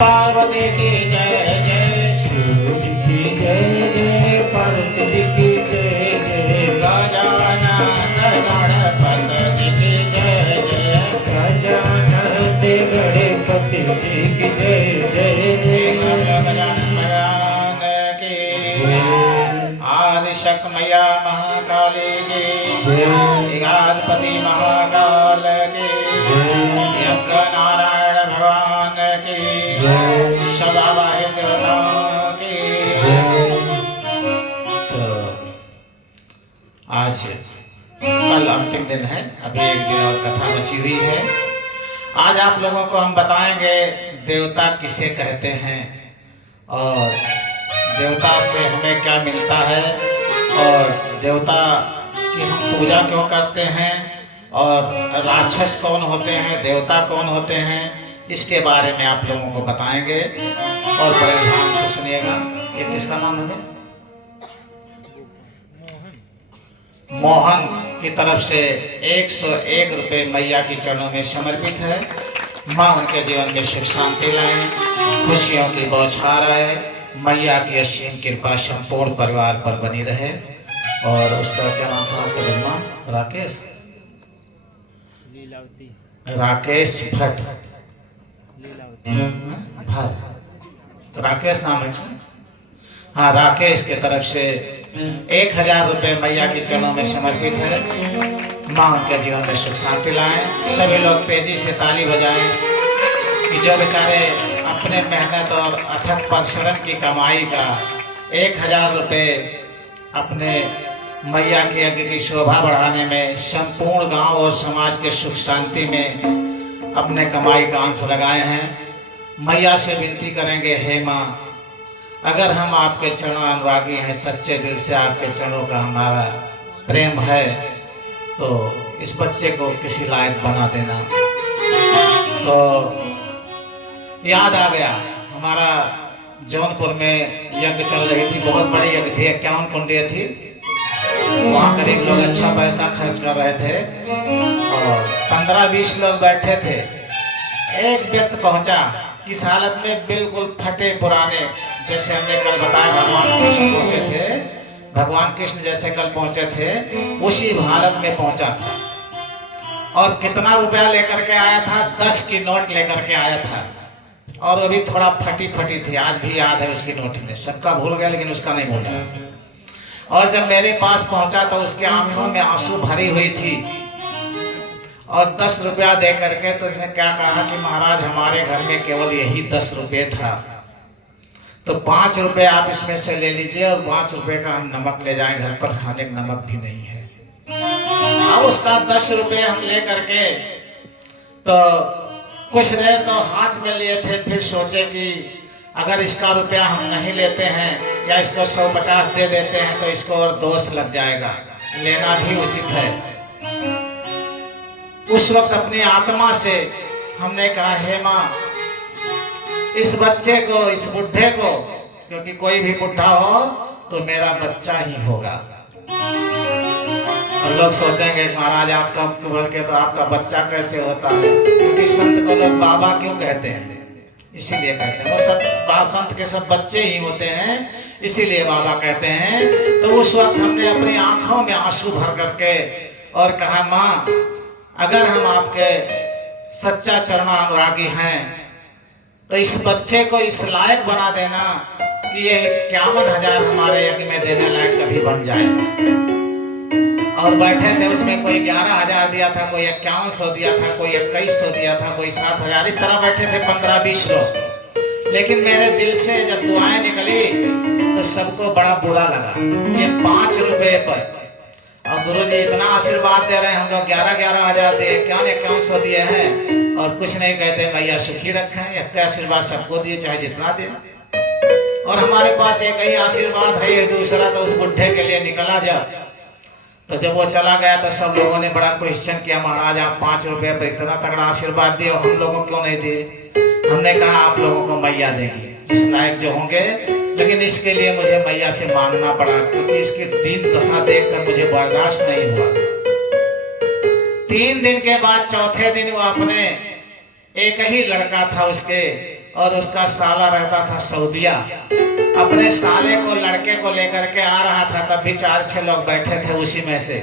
पार्वती की जय जय, शिव जी की जय जय, पार्वती जी की जय जय, गजानन गणपति जी की जय जय, गजानन गणपति जी की जय जय, गजानन भगवान की जय आदिशक्ति मैया महाकाली की जय, गणपति महाकाल की जय यज्ञ नारायण भगवान की जय सदाबाहिर देवताओं की। जय। तो आज कल अंतिम दिन है, अभी एक दिन और कथा बची हुई है। आज आप लोगों को हम बताएंगे देवता किसे कहते हैं और देवता से हमें क्या मिलता है और देवता की हम पूजा क्यों करते हैं और राक्षस कौन होते हैं, देवता कौन होते हैं, इसके बारे में आप लोगों को बताएंगे और बड़े ध्यान से सुनिएगा। ये किसका नाम है? मोहन की तरफ से 101 रुपये मैया के चरणों में समर्पित है। माँ उनके जीवन में सुख शांति लाए, खुशियों की बौछार आए, मैया की असीम कृपा संपूर्ण परिवार पर बनी रहे। और उसका क्या नाम था उसका जन्म? राकेश राकेश भट्ट भट्ट, राकेश नाम है। हाँ, राकेश के तरफ से 1000 रुपये मैया के चरणों में समर्पित है। माँ उनके जीवन में सुख शांति लाएं। सभी लोग तेजी से ताली बजाएं कि जो बेचारे अपने मेहनत और अथक परिश्रम की कमाई का 1000 रुपये अपने मैया के यज्ञ की शोभा बढ़ाने में, संपूर्ण गांव और समाज के सुख शांति में अपने कमाई का अंश लगाए हैं। मैया से विनती करेंगे, हे माँ, अगर हम आपके चरणों अनुरागी हैं, सच्चे दिल से आपके चरणों का हमारा प्रेम है, तो इस बच्चे को किसी लायक बना देना। तो याद आ गया, हमारा जौनपुर में यज्ञ चल रही थी, बहुत बड़ी यज्ञ थी, 51 कुंडिया थी। वहाँ करीब लोग अच्छा पैसा खर्च कर रहे थे और 15-20 लोग बैठे थे। एक व्यक्ति पहुंचा, किस हालत में? बिल्कुल फटे पुराने, जैसे हमने कल बताया भगवान कृष्ण पहुंचे थे, भगवान कृष्ण जैसे कल पहुंचे थे, उसी हालत में पहुंचा था। और कितना रुपया लेकर के आया था? 10 की नोट लेकर के आया था और वो भी थोड़ा फटी फटी थी। आज भी याद है उसकी नोट में, सबका भूल गया लेकिन उसका नहीं भूला। और जब मेरे पास पहुंचा तो उसके आंखों में आंसू भरी हुई थी और 10 रुपया दे करके तो उसने क्या कहा कि महाराज, हमारे घर में केवल यही 10 रुपये था, तो 5 रुपये आप इसमें से ले लीजिए और 5 रुपये का हम नमक ले जाएं, घर पर खाने का नमक भी नहीं है। अब उसका 10 रुपये हम ले करके तो कुछ देर तो हाथ में लिए थे, फिर सोचे कि अगर इसका रुपया हम नहीं लेते हैं या इसको 150 दे देते हैं तो इसको और दोष लग जाएगा, लेना भी उचित है। उस वक्त अपनी आत्मा से हमने कहा, हे माँ, इस बच्चे को, इस बुढ़े को, क्योंकि कोई भी बुढ़ा हो तो मेरा बच्चा ही होगा। और लोग सोचेंगे महाराज आपका बोल के तो आपका बच्चा कैसे होता है? क्योंकि संत को लोग बाबा क्यों कहते हैं? इसीलिए कहते हैं, वो सब संत के सब बच्चे ही होते हैं, इसीलिए बाबा कहते हैं। तो उस वक्त हमने अपनी आंखों में आंसू भर करके और कहा, माँ, अगर हम आपके सच्चा चरणानुरागी हैं तो इस बच्चे को इस लायक बना देना कि ये 51,000 हमारे यज्ञ में देने लायक कभी बन जाए। और बैठे थे, उसमें कोई 11,000 दिया था, कोई 5100 दिया था, कोई 2100 दिया था, कोई 7,000, इस तरह बैठे थे 15-20 लोग। लेकिन मेरे दिल से जब दुआएं निकली तो सबको बड़ा बुरा लगा, ये 5 रुपये पर। और गुरुजी इतना आशीर्वाद दे रहे हैं, हम लोग 11,000 दिए, 5100 दिए हैं और कुछ नहीं कहते, मैया सुखी रखें। एक आशीर्वाद सबको दिए, चाहे जितना दे। और हमारे पास एक ही आशीर्वाद है, ये दूसरा तो उस बुढ़े के लिए निकला जा। तो जब वो चला गया तो सब लोगों ने बड़ा क्वेश्चन किया, महाराज आप 5 रुपये पर इतना तगड़ा आशीर्वाद दिए, हम लोगों को क्यों नहीं दिए? हमने कहा, आप लोगों को मैया देगी, जिस लायक जो होंगे, लेकिन इसके लिए मुझे मैया से मांगना पड़ा, क्योंकि इसकी दीन दशा देखकर मुझे बर्दाश्त नहीं हुआ। 3 दिन के बाद चौथे दिन वो अपने, एक ही लड़का था उसके, और उसका साला रहता था सऊदिया। अपने साले को, लड़के को लेकर के आ रहा था, तब भी 4-6 लोग बैठे थे उसी में से।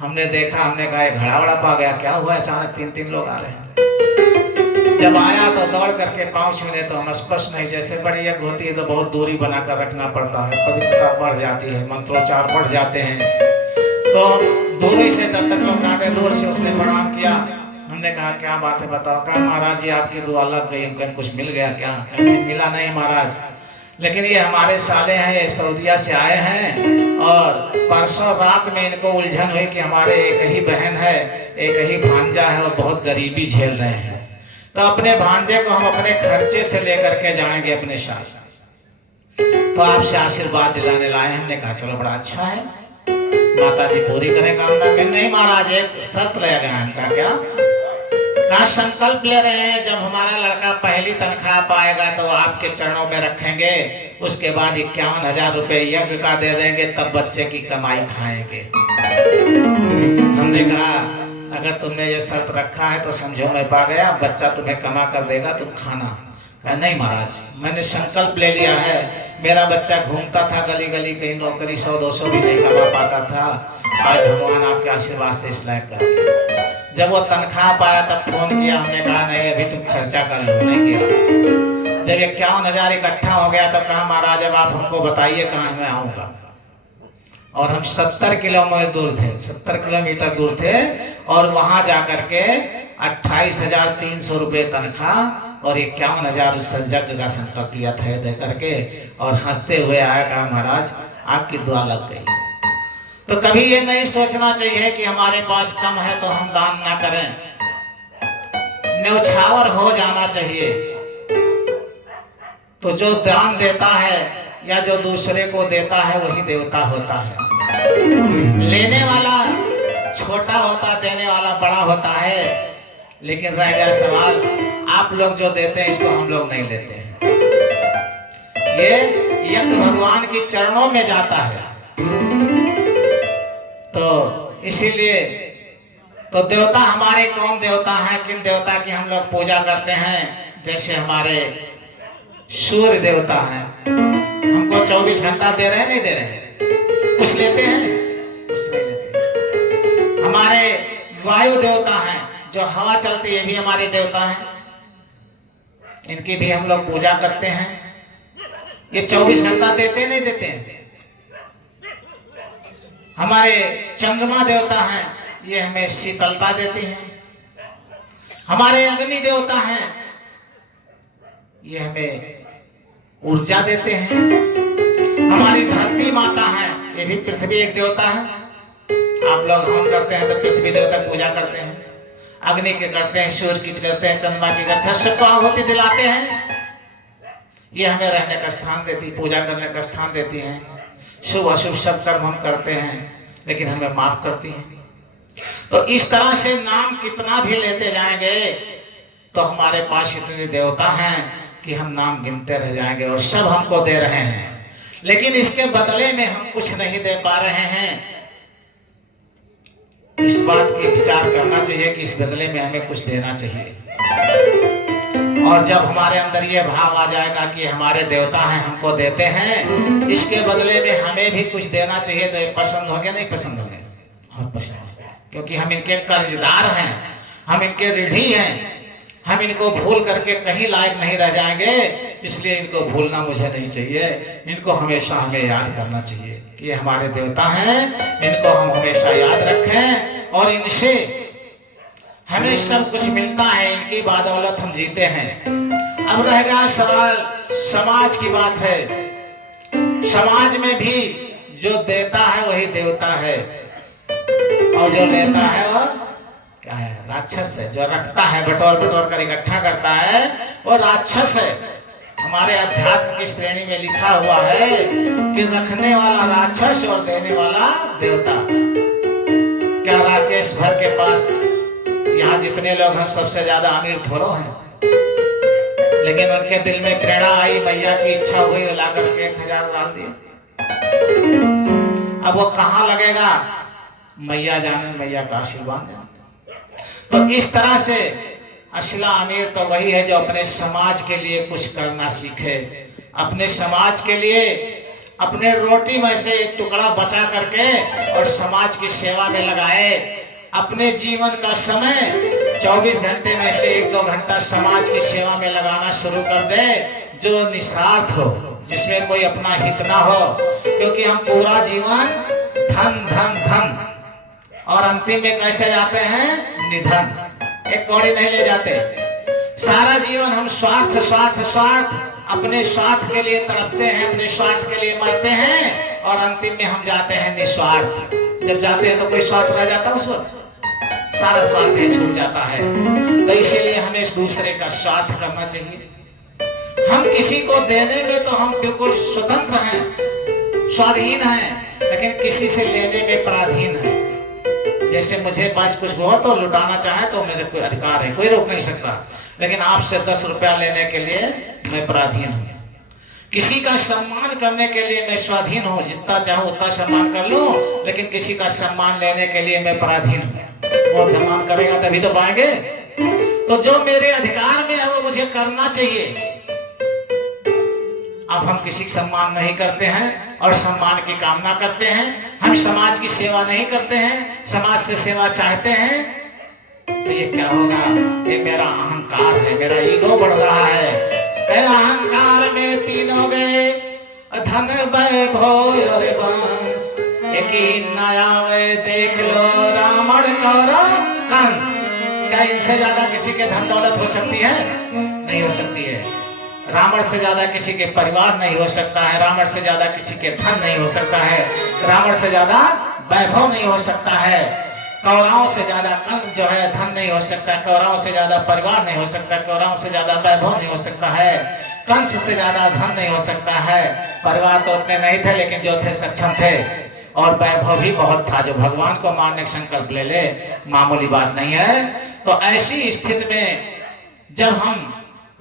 हमने देखा, हमने कहा घड़ा वड़ा पा गया, क्या हुआ अचानक 3-3 लोग आ रहे हैं। जब आया तो दौड़ करके पाँव छूने तो हम स्पर्श नहीं, जैसे बड़ी यज्ञ होती है तो बहुत दूरी बनाकर रखना पड़ता है, पवित्रता बढ़ जाती है, मंत्रोच्चार बढ़ जाते हैं, तो दूरी से तब तक लोग डांटे, दूर से उसने प्रणाम किया। हमने कहा क्या बात है बताओ। कहा महाराज जी आपकी दुआ लग गई, उनको कुछ मिल गया क्या? नहीं मिला नहीं महाराज, लेकिन ये हमारे साले हैं, ये सऊदिया से आए हैं और परसों रात में इनको उलझन हुई कि हमारे एक ही बहन है, एक ही भांजा है और बहुत गरीबी झेल रहे हैं, तो अपने भांजे को हम अपने खर्चे से लेकर के जाएंगे अपने साथ, तो आपसे आशीर्वाद दिलाने लाए। हमने कहा चलो बड़ा अच्छा है, माता जी पूरी करें कामना। कहें नहीं महाराज एक शर्त ले गए हैं। कहा क्या? कहा संकल्प ले रहे हैं जब हमारा लड़का पहली तनख्वाह पाएगा तो आपके चरणों में रखेंगे, उसके बाद 51,000 रुपए यज्ञ का दे देंगे, तब बच्चे की कमाई खाएंगे। हमने कहा अगर तुमने ये शर्त रखा है तो समझो मैं पा गया, बच्चा तुम्हें कमा कर देगा, तुम खाना। कहा नहीं महाराज मैंने संकल्प ले लिया है, मेरा बच्चा घूमता था गली गली, कहीं नौकरी 100-200 भी नहीं कमा पाता था, आज भगवान आपके आशीर्वाद से इस लायक कर दिया। जब वो तनख्वाह पाया तब फोन किया, हमने कहा नहीं अभी तुम खर्चा कर लो, नहीं किया। जब 51,000 इकट्ठा हो गया तब कहा महाराज अब आप हमको बताइए कहाँ मैं आऊँगा। और हम 70 किलोमीटर दूर थे, 70 किलोमीटर दूर थे, और वहां जाकर के 28,300 रुपये तनख्वाह और 51,000 उस यज्ञ का संकल्प लिया था दे करके, और हंसते हुए आया, कहा महाराज आपकी दुआ लग गई। तो कभी ये नहीं सोचना चाहिए कि हमारे पास कम है तो हम दान ना करें, न्यौछावर हो जाना चाहिए। तो जो दान देता है या जो दूसरे को देता है वही देवता होता है। लेने वाला छोटा होता, देने वाला बड़ा होता है। लेकिन रह गया सवाल, आप लोग जो देते हैं इसको हम लोग नहीं लेते हैं। ये यज्ञ भगवान के चरणों में जाता है, तो इसीलिए तो देवता हमारे कौन देवता हैं, किन देवता की हम लोग पूजा करते हैं? जैसे हमारे सूर्य देवता हैं, हमको 24 घंटा दे रहे हैं नहीं दे रहे हैं? कुछ लेते हैं? कुछ नहीं लेते। हमारे वायु देवता हैं, जो हवा चलती है भी हमारे देवता हैं, इनकी भी हम लोग पूजा करते हैं। ये 24 घंटा देते नहीं देते हैं? हमारे चंद्रमा देवता हैं, ये हमें शीतलता देती हैं। हमारे अग्नि देवता हैं, ये हमें ऊर्जा देते हैं। हमारी धरती माता है, ये भी पृथ्वी एक देवता है। आप लोग हवन करते हैं तो पृथ्वी देवता पूजा करते हैं, अग्नि के करते हैं, सूर्य की करते हैं, चंद्रमा की करते हैं, सबको आहुति दिलाते हैं। ये हमें रहने का स्थान देती, पूजा करने का स्थान देती हैं। शुभ अशुभ सब कर्म हम करते हैं, लेकिन हमें माफ करती हैं। तो इस तरह से नाम कितना भी लेते जाएंगे तो हमारे पास इतने देवता हैं कि हम नाम गिनते रह जाएंगे, और सब हमको दे रहे हैं, लेकिन इसके बदले में हम कुछ नहीं दे पा रहे हैं। इस बात की विचार करना चाहिए कि इस बदले में हमें कुछ देना चाहिए। और जब हमारे अंदर ये भाव आ जाएगा कि हमारे देवता हैं, हमको देते हैं, इसके बदले में हमें भी कुछ देना चाहिए, तो ये पसंद होंगे नहीं पसंद होंगे? बहुत पसंद होंगे, क्योंकि हम इनके कर्जदार हैं, हम इनके ऋणी हैं। हम इनको भूल करके कहीं लायक नहीं रह जाएंगे, इसलिए इनको भूलना मुझे नहीं चाहिए। इनको हमेशा हमें याद करना चाहिए कि ये हमारे देवता हैं, इनको हम हमेशा याद रखें, और इनसे हमें सब कुछ मिलता है, इनकी बदौलत हम जीते हैं। अब रह गया सवाल समाज की बात है। समाज में भी जो देता है वही देवता है, और जो लेता है वो क्या है? राक्षस है। जो रखता है, बटोर बटोर कर इकट्ठा करता है, वो राक्षस है। हमारे अध्यात्म की श्रेणी में लिखा हुआ है कि रखने वाला राक्षस और देने वाला देवता। क्या राकेश भर के पास यहाँ जितने लोग हैं सबसे ज्यादा अमीर थोड़ो हैं, लेकिन उनके दिल में प्रेरणा आई, मैया की इच्छा हुई, ला करके 1,000 डाल दिए। अब वो कहाँ लगेगा? मैया जाने, मैया का आशीर्वाद है। तो इस तरह से असला अमीर तो वही है जो अपने समाज के लिए कुछ करना सीखे, अपने समाज के लिए अपने रोटी में से एक टुकड़ा बचा करके और समाज की सेवा में लगाए। अपने जीवन का समय 24 घंटे में से 1-2 घंटा समाज की सेवा में लगाना शुरू कर दे, जो निस्वार्थ हो, जिसमें कोई अपना हित ना हो। क्योंकि हम पूरा जीवन धन धन धन और अंतिम में कैसे जाते हैं? निधन, एक कौड़ी नहीं ले जाते। सारा जीवन हम स्वार्थ स्वार्थ स्वार्थ, अपने स्वार्थ के लिए तड़पते हैं, अपने स्वार्थ के लिए मरते हैं और अंतिम में हम जाते हैं निस्वार्थ। जब जाते हैं तो कोई स्वार्थ रह जाता है उस वक्त, सारा स्वार्थ ही छूट जाता है। तो इसीलिए हमें इस दूसरे का स्वार्थ करना चाहिए। हम किसी को देने में तो हम बिल्कुल स्वतंत्र हैं, स्वाधीन हैं, लेकिन किसी से लेने में पराधीन है। जैसे मुझे पास कुछ हो तो लुटाना चाहे तो मेरे कोई अधिकार है, कोई रोक नहीं सकता, लेकिन आपसे 10 रुपया लेने के लिए मैं पराधीन हूँ। किसी का सम्मान करने के लिए मैं स्वाधीन हूँ, जितना चाहूँ उतना सम्मान कर लूँ, लेकिन किसी का सम्मान लेने के लिए मैं पराधीन हूँ। वो सम्मान करेगा तभी तो पाएंगे। तो जो मेरे अधिकार में है वो मुझे करना चाहिए। अब हम किसी का सम्मान नहीं करते हैं और सम्मान की कामना करते हैं, हम समाज की सेवा नहीं करते हैं, समाज से सेवा चाहते हैं, तो ये क्या होगा? ये मेरा अहंकार है, मेरा ईगो बढ़ रहा है। अहंकार में 3 हो गए, धन वैभव और वंश, एक नया वे देख लो रावण और कंस। क्या इनसे ज्यादा किसी के धन दौलत हो सकती है? नहीं हो सकती है। रावण से ज्यादा किसी के परिवार नहीं हो सकता है, रावण से ज्यादा किसी के धन नहीं हो सकता है, रावण से ज्यादा वैभव नहीं हो सकता है, कौरवों से ज्यादा कंस जो है धन नहीं हो सकता, कौरवों से ज्यादा परिवार नहीं हो सकता, कौरवों से ज्यादा वैभव नहीं हो सकता है, कंस से ज्यादा धन नहीं हो सकता है। परिवार तो उतने नहीं थे, लेकिन जो थे सक्षम थे, और वैभव भी बहुत था, जो भगवान को मानने का संकल्प ले ले, मामूली बात नहीं है। तो ऐसी स्थिति में जब हम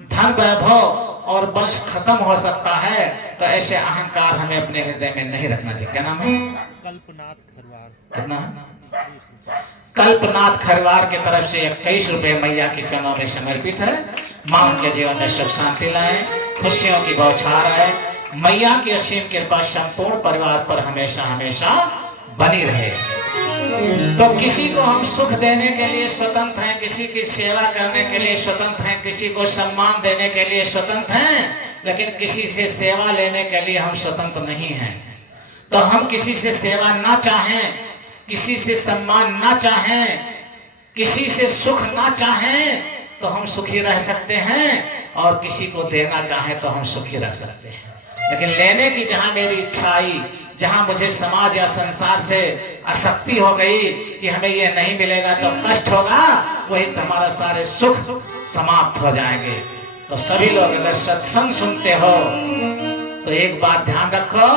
धन वैभव और वंश खत्म हो सकता है, तो ऐसे अहंकार हमें अपने हृदय में नहीं रखना चाहिए। क्या नाम है? कल्पनाथ खरवार। कितना? कल्पनाथ खरवार की तरफ से 21 रुपए मैया के चरणों में समर्पित है। मां उनके जीवन में सुख शांति लाए, खुशियों की बौछार आए, मैया की असीम कृपा संपूर्ण परिवार पर हमेशा हमेशा बनी रहे। तो किसी को हम सुख देने के लिए स्वतंत्र हैं, किसी की सेवा करने के लिए स्वतंत्र हैं, किसी को सम्मान देने के लिए स्वतंत्र हैं, लेकिन किसी से सेवा लेने के लिए हम स्वतंत्र नहीं हैं। तो हम किसी से सेवा ना चाहें, किसी से सम्मान ना चाहें, किसी से सुख ना चाहें, तो हम सुखी रह सकते हैं, और किसी को देना चाहें तो हम सुखी रह सकते हैं। लेकिन लेने की जहां मेरी इच्छा आई, जहां मुझे समाज या संसार से आसक्ति हो गई कि हमें ये नहीं मिलेगा तो कष्ट होगा, वही हमारा सारे सुख समाप्त हो जाएंगे। तो सभी लोग अगर सत्संग सुनते हो तो एक बात ध्यान रखो,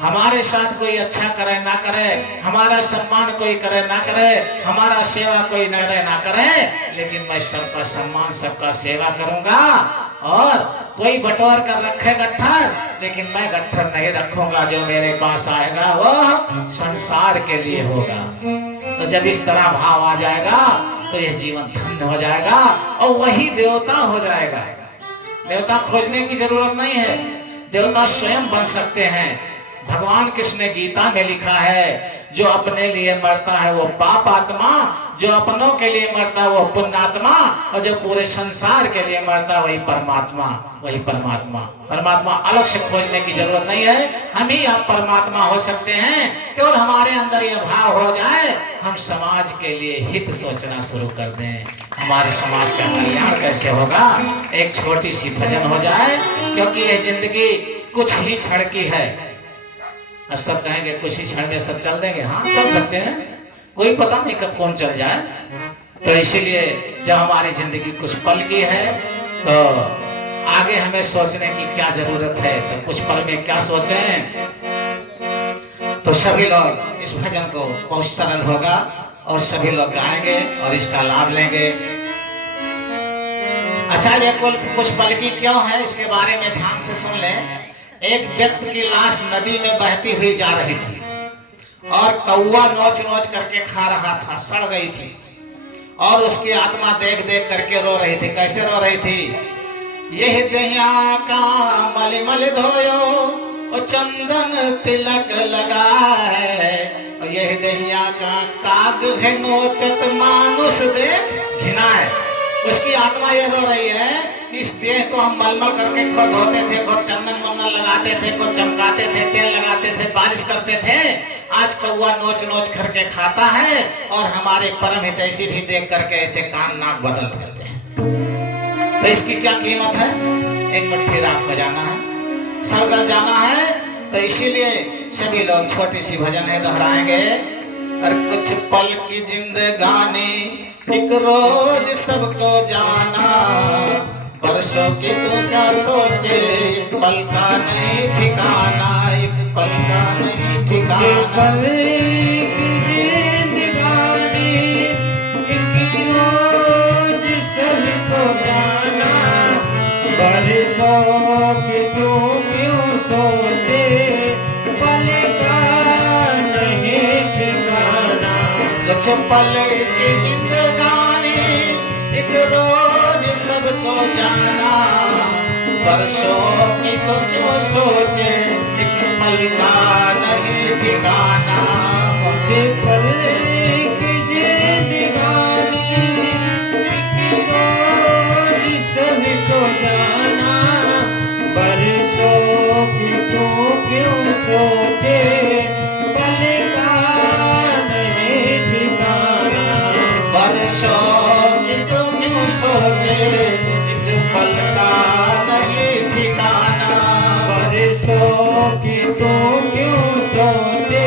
हमारे साथ कोई अच्छा करे ना करे, हमारा सम्मान कोई करे ना करे, हमारा सेवा कोई करे ना करे, लेकिन मैं सबका सम्मान सबका सेवा करूंगा। और कोई बटोर कर रखे गट्ठर, लेकिन मैं गट्ठर नहीं रखूंगा। जो मेरे पास आएगा वो संसार के लिए होगा। तो जब इस तरह भाव आ जाएगा तो यह जीवन धन्य हो जाएगा और वही देवता हो जाएगा। देवता खोजने की जरूरत नहीं है, देवता स्वयं बन सकते हैं। भगवान कृष्ण ने गीता में लिखा है, जो अपने लिए मरता है वो पाप आत्मा, जो अपनों के लिए मरता है वो पुण्यात्मा, और जो पूरे संसार के लिए मरता वही परमात्मा, वही परमात्मा। परमात्मा अलग से खोजने की जरूरत नहीं है, हम ही आप परमात्मा हो सकते हैं। केवल हमारे अंदर यह भाव हो जाए, हम समाज के लिए हित सोचना शुरू कर दें, हमारे समाज का कल्याण कैसे होगा। एक छोटी सी भजन हो जाए, क्योंकि यह जिंदगी कुछ ही क्षण की है। अब सब कहेंगे कुछ ही क्षण में सब चल देंगे, हाँ चल सकते हैं, कोई पता नहीं कब कौन चल जाए। तो इसीलिए जब हमारी जिंदगी कुछ पल की है, तो आगे हमें सोचने की क्या जरूरत है, तो कुछ पल में क्या सोचें। तो सभी लोग इस भजन को बहुत सरल होगा और सभी लोग गाएंगे और इसका लाभ लेंगे। अच्छा, ये कुछ पल की क्यों है, इसके बारे में ध्यान से सुन लें। एक व्यक्ति की लाश नदी में बहती हुई जा रही थी और कौवा नोच नोच करके खा रहा था, सड़ गई थी। और उसकी आत्मा देख देख करके रो रही थी। कैसे रो रही थी? यह दहिया का मल मल धोयो और चंदन तिलक लगा है, और यह दहिया का काग है नोचत मानुष देख घिना है। उसकी आत्मा ये रो रही है, इस देह को हम मलमल करके खूब धोते थे, खूब चंदन वंदन लगाते थे, खूब चमकाते थे, तेल लगाते थे, बारिश करते थे। आज कौआ नोच नोच करके खाता है और हमारे परम हितैषी भी देख करके ऐसे कान नाक बदल करते हैं। तो इसकी क्या कीमत है? एक मुट्ठी राख बजाना है, सरदल जाना है। तो इसीलिए सभी लोग छोटी सी भजन है दोहराएंगे। और कुछ पल की जिंदगानी एक रोज सबको जाना, परसों की तुझका सोचे एक पल का नहीं ठिकाना, एक पल का नहीं ठिकाना। परसों की तू क्यों सोचे पल का नहीं ठिकाना। कुछ पल की जिंदगानी एक रोज सबको जाना, परसों की तो क्यों सोचे एक पल का नहीं ठिकाना। कुछ पल की जिंदगानी एक रोज सबको जाना, परसों की तू क्यों सोचे पल का नहीं ठिकाना। परसों की तो क्यों सोचे एक पल का नहीं ठिकाना। परसों की तू क्यों सोचे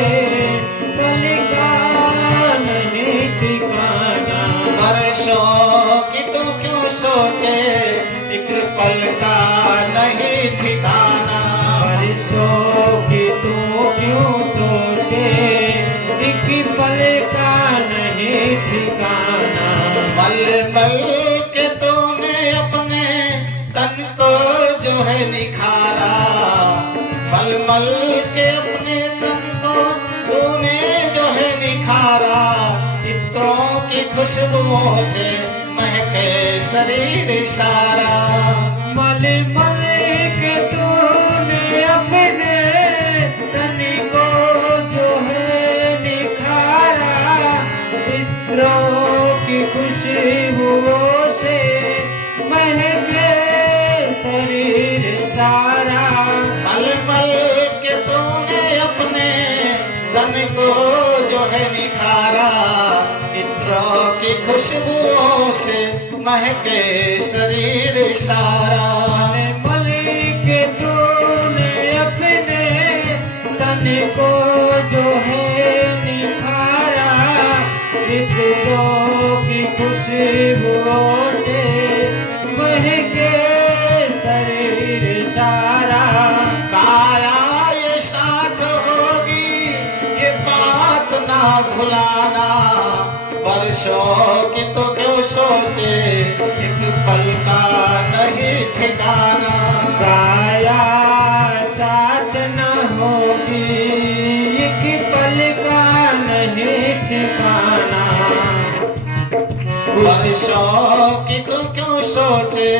पल का नहीं ठिकाना। परसों की तो क्यों सोचे एक पल का नहीं ठिकाना। परसों की तू क्यों सोचे एक पल का नहीं ठिकाना। मल मल के तूने अपने तन को जो है निखारा, मल मल के अपने तन को तूने जो है निखारा। इत्रों की खुशबुओं से महके शरीर सारा। मल मल के तूने अपने तन को जो है निखारा, इत्रों की खुशबुओं से महके शरीर सारा। मल मल के तूने अपने तन को जो है निखारा, इत्रों की खुशबुओं से महके शरीर सारा। मल के तूने अपने तन को जो है निखारा, इत्रों की खुशबुओं से महके शरीर सारा। काया ये साथ होगी ये बात ना भुलाना, वर्षों की तो क्यों सोचे एक पल का नहीं ठिकाना। काया साथ न होगी एक पल का नहीं ठिकाना। वर्षों की तो क्यों सोचे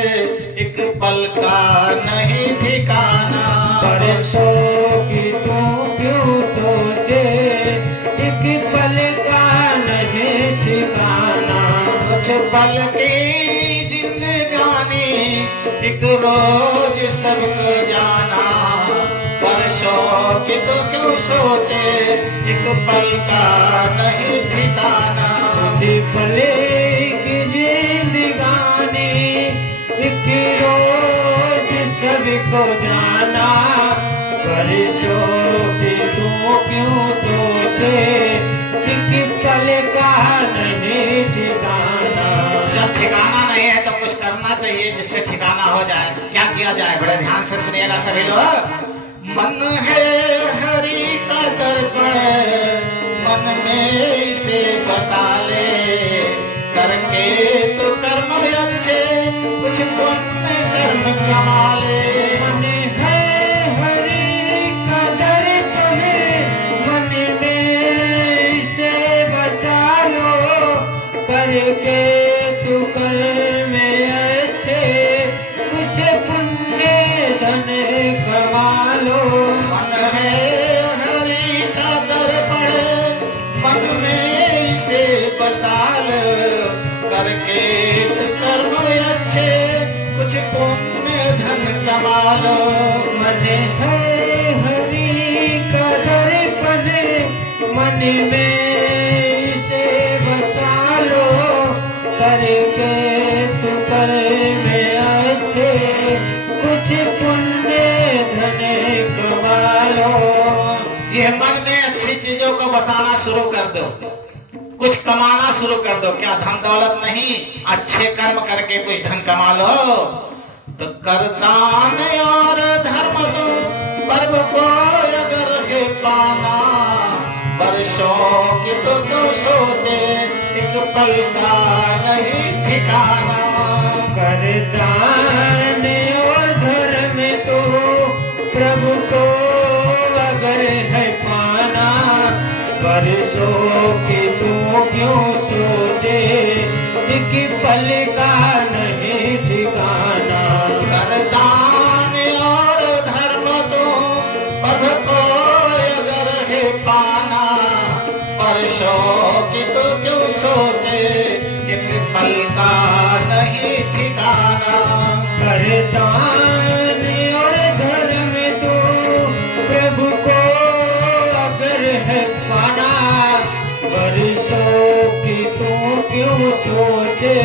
एक पल का नहीं ठिकाना। परसों की तू क्यों सोचे एक पल का नहीं ठिकाना। कुछ पल की जिंदगानी एक रोज सबको जाना, वर्षों की तो क्यों सोचे एक पल का नहीं ठिकाना। कुछ पल की जिंदगानी एक रोज सबको जाना, परसों की तू क्यों सोचे एक पल का नहीं ठिकाना। जब ठिकाना नहीं है तो कुछ करना चाहिए जिससे ठिकाना हो जाए। क्या किया जाए? बड़े ध्यान से सुनिएगा सभी लोग। मन है हरि का दर्पण, मन में इसे बसा ले, करके तो कर्म अच्छे कुछ पुण्य कर्म कमा ले। मन है हरि का दर्पण, मन में इसे बसा लो, करके धन कमा लो। मन है हरि का दर्पण, मन में इसे बसा लो। करके तू कर में अच्छे, कुछ पुण्य धन कमा लो। ये मन में अच्छी चीजों को बसाना शुरू कर दो, कुछ कमाना शुरू कर दो। क्या धन दौलत नहीं, अच्छे कर्म करके कुछ धन कमा लो। तो कर दान और धर्म दो, पर्व को अगर है पाना, वर्षों की तो क्यों सोचे, एक पल का नहीं ठिकाना। कर दान और धर्म तो प्रभु को अगर है पाना, वर्षों की तू क्यों सोचे, एक पल का नहीं ठिकाना। कर दान और धर्म दो, पर्व को अगर है पाना, वर्षों की तो क्यों सोचे, एक पल का नहीं ठिकाना। कर दान और धर्म तो प्रभु को अगर है पाना, वर्षों की तू क्यों सोचे,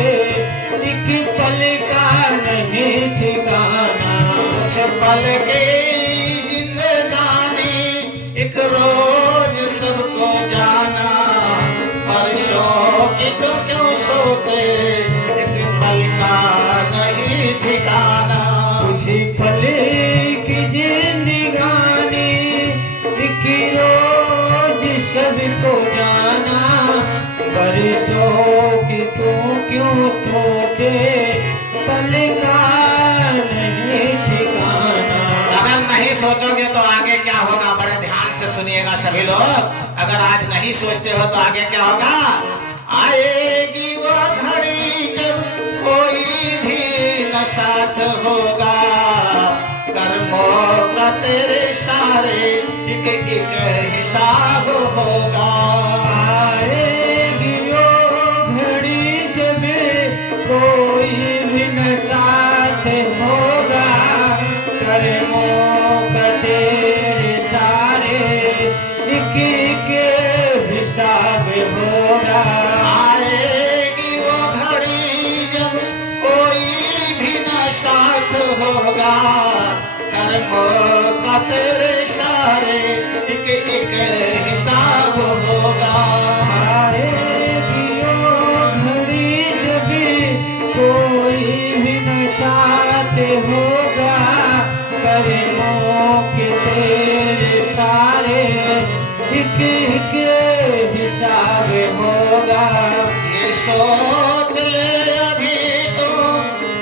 एक पल का नहीं ठिकाना। कुछ पल की जिंदगानी, एक रोज सबको जाना, वर्षों की तो क्यों सोचे, एक पल का नहीं ठिकाना। कुछ पल की जिंदगानी, एक रोज सबको जाना, वर्षों की तू क्यों सोचे, पल का नहीं ठिकाना। अगर नहीं सोचोगे तो आगे क्या होगा, बड़े ध्यान से सुनिएगा सभी लोग। अगर आज नहीं सोचते हो तो आगे क्या होगा। आएगी वो घड़ी जब कोई भी न साथ होगा, कर्मों का तेरे सारे एक एक हिसाब होगा। आएगी वो घड़ी जब कोई भी न साथ होगा, कर्मों का तेरे सारे एक एक हिसाब होगा। आएगी वो घड़ी जब कोई भी न साथ होगा, कर्मों का तेरे सारे एक एक हिसाब होगा। आएगी वो घड़ी जब कोई भी न साथ होगा, कर्मों के तेरे सारे एक एक हिसाब होगा। ये सोच ले अभी तो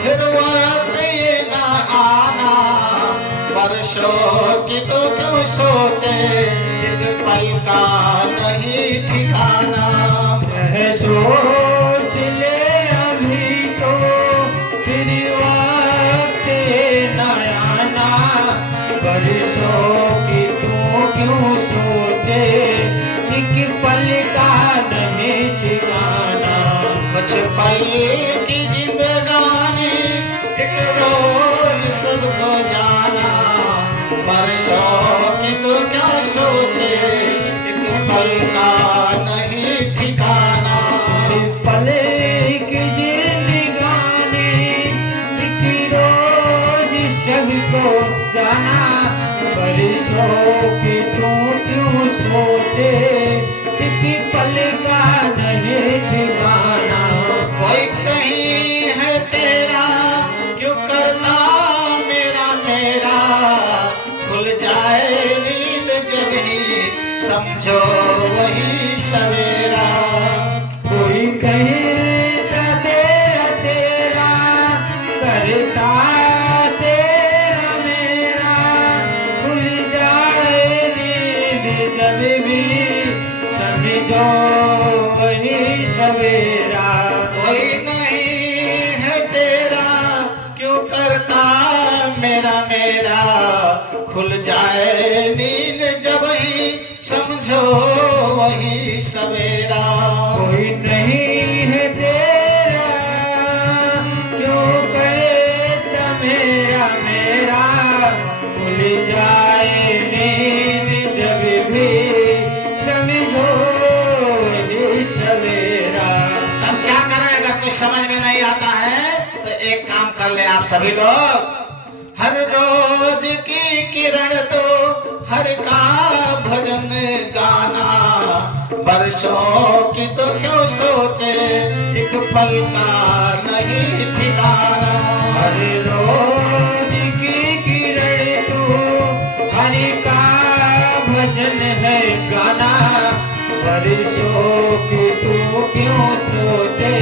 फिर वक्त ये ना आना, वर्षों की तो क्यों सोचे, एक पल का नहीं ठिकाना। यह सोच ले अभी तो फिर वक्त न आना, वर्षों की तू क्यों सोचे, एक पल का नहीं ठिकाना। कुछ पल की जिंदगानी, एक रोज सबको जाना, वर्षों की तो क्या सोचे, एक पल का नहीं ठिकाना। पल की जिंदगानी, एक रोज सबको जाना, वर्षों की तू क्यों सोचे, एक पल का नहीं ठिकाना। कोई कहीं है तेरा क्यों करता मेरा मेरा, खुल जाए नींद जब ही समझो वही सवेरा। कोई कहता तेरा तेरा, करता तेरा मेरा, खुल जाए नींद जब भी समझो वही सवेरा। कोई नहीं है तेरा क्यों करता मेरा मेरा, खुल जाए नींद जब ही समझो वही सवेरा। कोई नहीं है तेरा क्यों करता मेरा खुल जाए नींद जब भी समझो ये सवेरा। तब क्या करें? अगर कुछ समझ में नहीं आता है तो एक काम कर ले आप सभी लोग, हर रोज की किरण तो हर का भजन गाना, वर्षों की तो क्यों सोचे एक पल का नहीं ठिकाना। हर रोज की किरण तो हरि का भजन है गाना, वर्षों की तू क्यों सोचे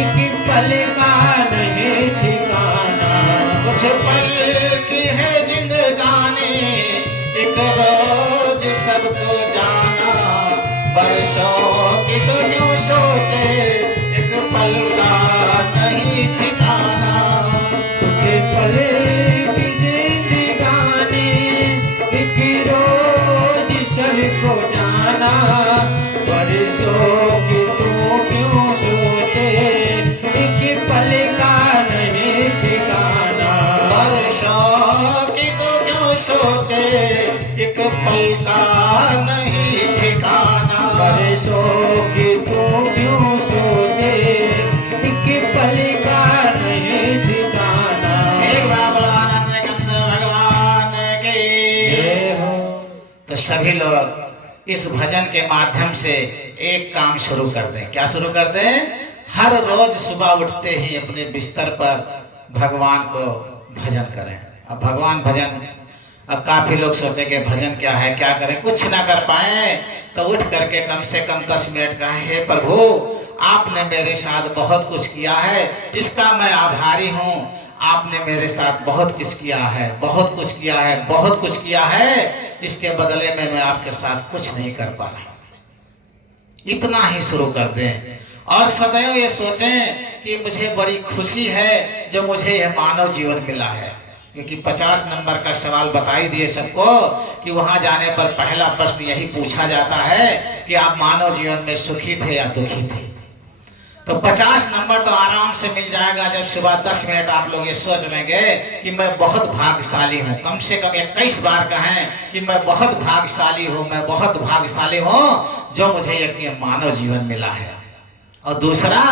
एक पल का नहीं ठिकाना। कुछ पल की है जिंदगानी, एक रोज सबको जाना, वर्षों की तो क्यों सोचे एक पल का नहीं ठिकाना। कुछ पल की जिंदगानी, एक रोज सबको जाना, वर्षों की तू क्यों सोचे एक पल का नहीं ठिकाना। वर्षों की तो क्यों सोचे एक पल का नहीं ठिकाना। वर्षों की तू क्यों सोचे एक पल का नहीं ठिकाना। एक बार बोलो आनंद कंद भगवान की। जय हो। तो सभी लोग इस भजन के माध्यम से एक काम शुरू कर दें। क्या शुरू कर दें? हर रोज सुबह उठते ही अपने बिस्तर पर भगवान को भजन करें। अब भगवान भजन, अब काफी लोग सोचेंगे भजन क्या है, क्या करें, कुछ ना कर पाए तो उठ करके कम से कम 10 मिनट का, हे प्रभु आपने मेरे साथ बहुत कुछ किया है, इसका मैं आभारी हूँ। आपने मेरे साथ बहुत कुछ किया है, बहुत कुछ किया है, बहुत कुछ किया है, इसके बदले में मैं आपके साथ कुछ नहीं कर पा रहा। इतना ही शुरू कर दें और सदैव ये सोचें कि मुझे बड़ी खुशी है जो मुझे यह मानव जीवन मिला है। क्योंकि 50 नंबर का सवाल बता ही दिए सबको कि वहां जाने पर पहला प्रश्न यही पूछा जाता है कि आप मानव जीवन में सुखी थे या दुखी थे। तो 50 नंबर तो आराम से मिल जाएगा जब सुबह 10 मिनट आप लोग ये सोच लेंगे कि मैं बहुत भाग्यशाली हूँ। कम से कम 21 बार कहें कि मैं बहुत भाग्यशाली हूँ, मैं बहुत भाग्यशाली हूँ जो मुझे एक मानव जीवन मिला है। और दूसरा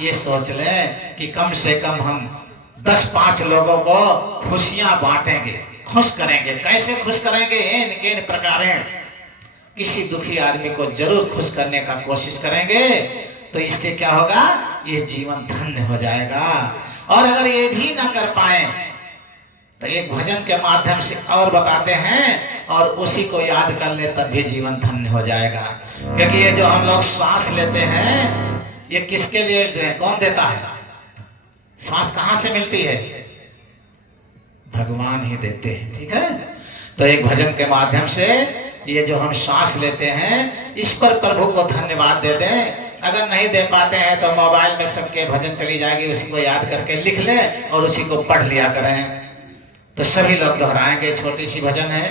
ये सोच लें कि कम से कम हम 10-5 लोगों को खुशियां बांटेंगे, खुश करेंगे। कैसे खुश करेंगे? इन प्रकारेण किसी दुखी आदमी को जरूर खुश करने का कोशिश करेंगे। तो इससे क्या होगा? ये जीवन धन्य हो जाएगा। और अगर ये भी ना कर पाए तो एक भजन के माध्यम से और बताते हैं और उसी को याद कर ले तब भी जीवन धन्य हो जाएगा। क्योंकि ये जो हम लोग श्वास लेते हैं ये किसके लिए लेते हैं? कौन देता है? श्वास कहाँ से मिलती है? भगवान ही देते हैं। ठीक है, तो एक भजन के माध्यम से ये जो हम श्वास लेते हैं इस पर प्रभु को धन्यवाद दे दें। अगर नहीं दे पाते हैं तो मोबाइल में सबके भजन चली जाएगी, उसी को याद करके लिख लें और उसी को पढ़ लिया करें। तो सभी लोग दोहराएंगे। छोटी सी भजन है,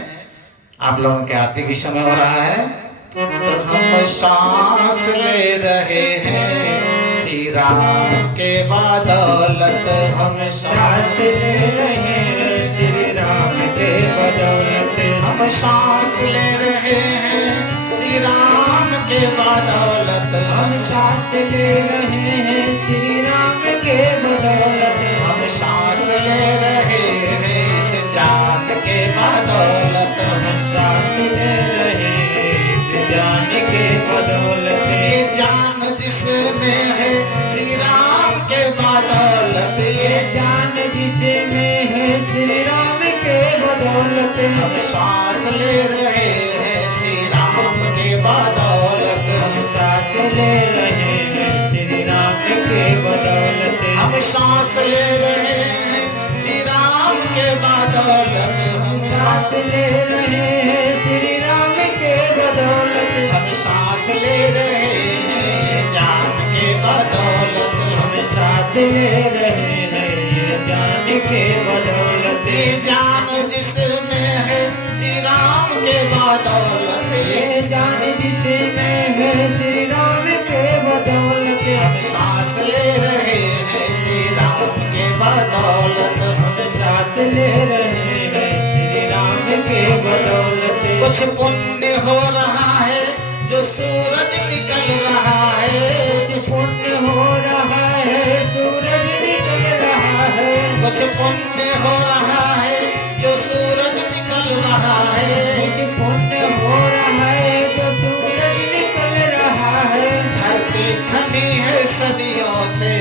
आप लोगों के आरती भी समय हो रहा है। तो हम सांस ले रहे हैं श्री राम के बदौलत, हम सांस ले रहे हैं श्री राम के बदौलत, हम सांस ले रहे हैं श्री राम के बदौलत, हम सांस ले रहे हैं श्री राम के बदौलत, हम सांस ले रहे हैं इस जान के बदौलत, हम सांस ले रहे हैं इस जान के बदौलत। ये जान जिसमें है श्री राम के बदौलत, ये जान जिसमें है श्री राम के बदौलत, हम सांस ले रहे हैं श्री राम के बदौलत, हम सांस ले रहे हैं श्री राम के बदौलत, हम सांस ले रहे हैं श्री राम के बदौलत, हम सांस ले रहे हैं श्री राम के बदौलत, हम सांस ले रहे हैं जान के बदौलत, हम सांस ले रहे हैं जान के बदौलत। ये जान जिसमें है श्री राम के बदौलत, ये जान जिसमें है श्री राम के बदौलत, हम सांस ले रहे हैं श्री राम के बदौलत, हम सांस ले रहे हैं श्री कुछ पुण्य हो रहा है जो सूरज निकल रहा है, कुछ पुण्य हो रहा है सूरज निकल रहा है, कुछ पुण्य हो रहा है जो सूरज निकल रहा है, कुछ पुण्य हो रहा है जो सूरज निकल रहा है। धरती थमी है सदियों से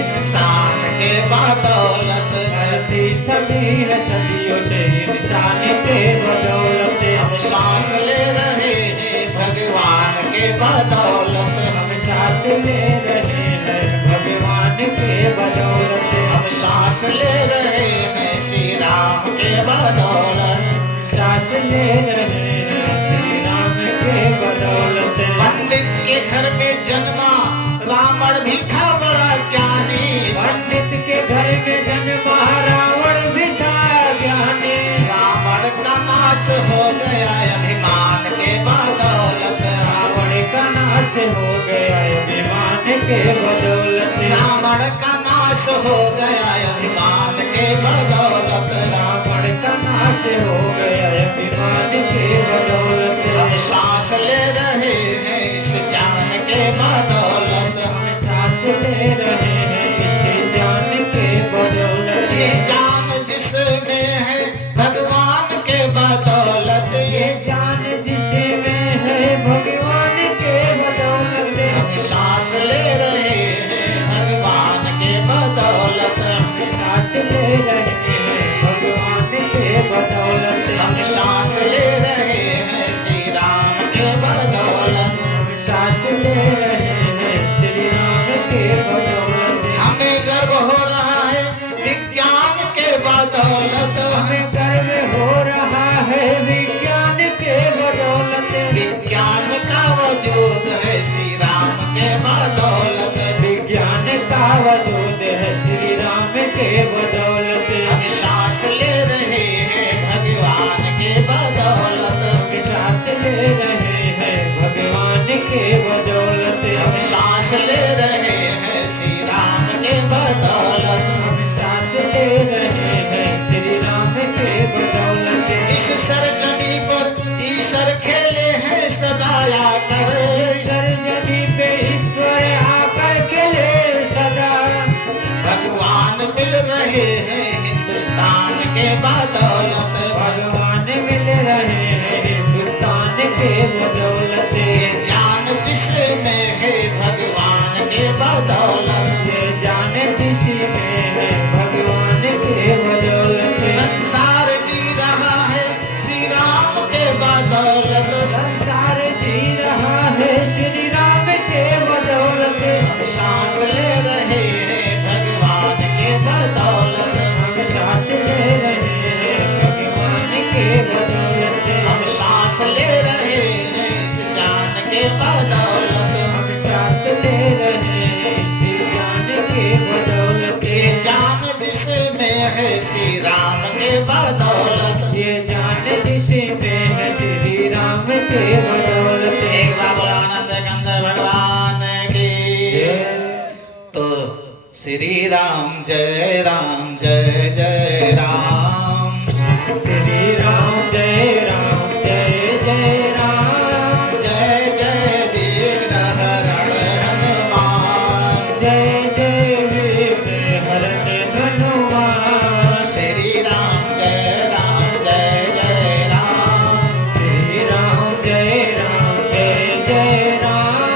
इंसान के बदौलत, धरती थमी है सदियों से इंसान के बदौलत, हम सांस ले रहे हैं भगवान के बदौलत, हम सांस ले रहे हैं भगवान के बदौलत, हम सांस ले रहे हैं श्री राम के बदौलत, सांस ले रहे हैं श्री राम के बदौलत। पंडित के घर में जन्मा रावण भी था बड़ा ज्ञानी, पंडित के घर में जन्मा रावण भी था ज्ञानी, रावण का नाश हो गया अभिमान के बदौलत, रावण का नाश हो गया अभिमान के बदौलत, रावण का नाश हो गया अभिमान के बदौलत, रावण का नाश हो गया अभिमान के बदौलत। हम सांस ले रहे हैं इस जान के बदौलत, हम सांस ले रहे हैं इस जान के बदौलत, ये जान जिसमें है भगवान के बदौलत, ये जान जिसमें है भगवान के बदौलत, हम सांस ले रहे हैं भगवान के बदौलत, हम सांस ले रहे हैं भगवान के बदौलत, हम सांस ले रहे हैं श्री राम के बदौलत, हम सांस ले रहे हैं श्री राम के बदौलत, हमें गर्व हो रहा है विज्ञान के बदौलत, हमें गर्व हो रहा है विज्ञान के बदौलत, विज्ञान का वजूद है श्री राम के बदौलत, विज्ञान का वजूद है श्री राम के बदौलत, हम सांस ले रहे हैं भगवान के बदौलत, हम सांस ले रहे हैं भगवान के बदौलत, हम सांस ले रहे हैं श्री राम के बदौलत, हम सांस ले रहे हैं श्री राम के बदौलत। इस सरजमी पर ईश्वर खेले हैं सदाया कर, सरजमी पे ईश्वर आकर खेले सदा, भगवान मिल रहे हैं हिंदुस्तान के बदौलत, भगवान मिल रहे हैं हिंदुस्तान के बदौलत, ये जान जिसमें है भगवान के बदौलत, ये जान जिसमें है भगवान के बदौलत, संसार जी रहा है श्री राम के बदौलत, संसार जी रहा है श्री राम के बदौलत, हम सांस ले रहे हैं भगवान के बदौलत, हम सांस ले रहे हैं भगवान के बदौलत, हम सांस ले रहे हैं इस जान के बदौलत, हम सांस ले रहे हैं इस जान के बदौलत, ये जान जिसमें है श्री राम के बदौलत, ये जान जिसमें है श्री राम के बदौलत। एक बार बोला आनंद कंद भगवान की। तो श्री राम जय राम जय जय राम, श्री राम जय राम जय जय राम, जय जय विघ्नहरण हनुमान, जय जय विघ्नहरण हनुमान, श्री राम जय जय राम, श्री राम जय जय राम,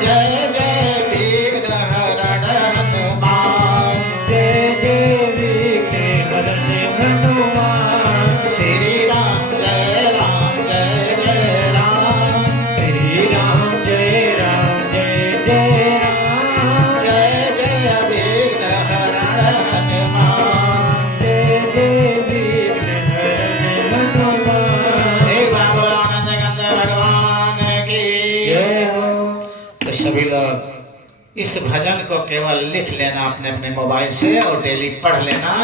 जय जय विघ्नहरण हनुमान, जय जय विघ्नहरण हनुमान, श्री राम जय जय राम, श्री राम जय जय राम, जय जय विघ्नहरण हनुमान। जय जय विघ्नहरण हनुमान। एक बार बोलो आनंद कंद भगवान की। जय हो। तो सभी लोग इस भजन को केवल लिख लेना अपने अपने मोबाइल से और डेली पढ़ लेना,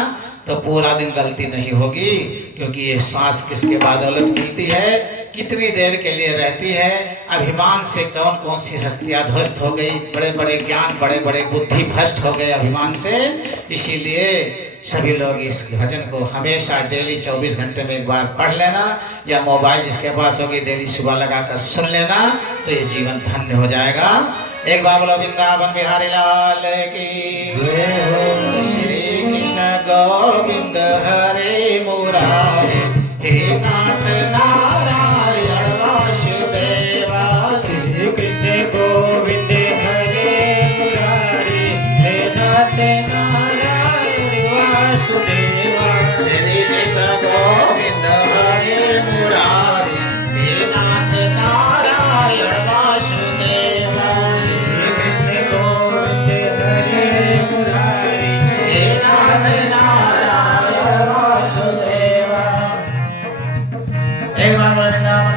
तो पूरा दिन गलती नहीं होगी, क्योंकि ये श्वास किसके बदौलत मिलती है, कितनी देर के लिए रहती है, अभिमान से कौन कौन सी हस्तियां ध्वस्त हो गई, बड़े बड़े ज्ञान बड़े बड़े बुद्धि भ्रष्ट हो गए अभिमान से। इसीलिए सभी लोग इस भजन को हमेशा डेली 24 घंटे में एक बार पढ़ लेना, या मोबाइल जिसके पास होगी डेली सुबह लगाकर सुन लेना, तो ये जीवन धन्य हो जाएगा। एक बार बोलो वृंदावन बिहारी लाल की जय हो। श्री कृष्ण गोविंद हरे मुरारे, हे नाथ नारायण वासुदेवा। श्री कृष्ण गोविंद हरे मुरारी, हे नाथ नारायण वासुदेवा। श्री कृष्ण गोविंद हरे मुरारे, हे नाथ नारायण वासुदेवा। श्री कृष्ण गोविंद हरे मुरारी, हे नाथ नारायण वासुदेवा। एक बार वृंदावन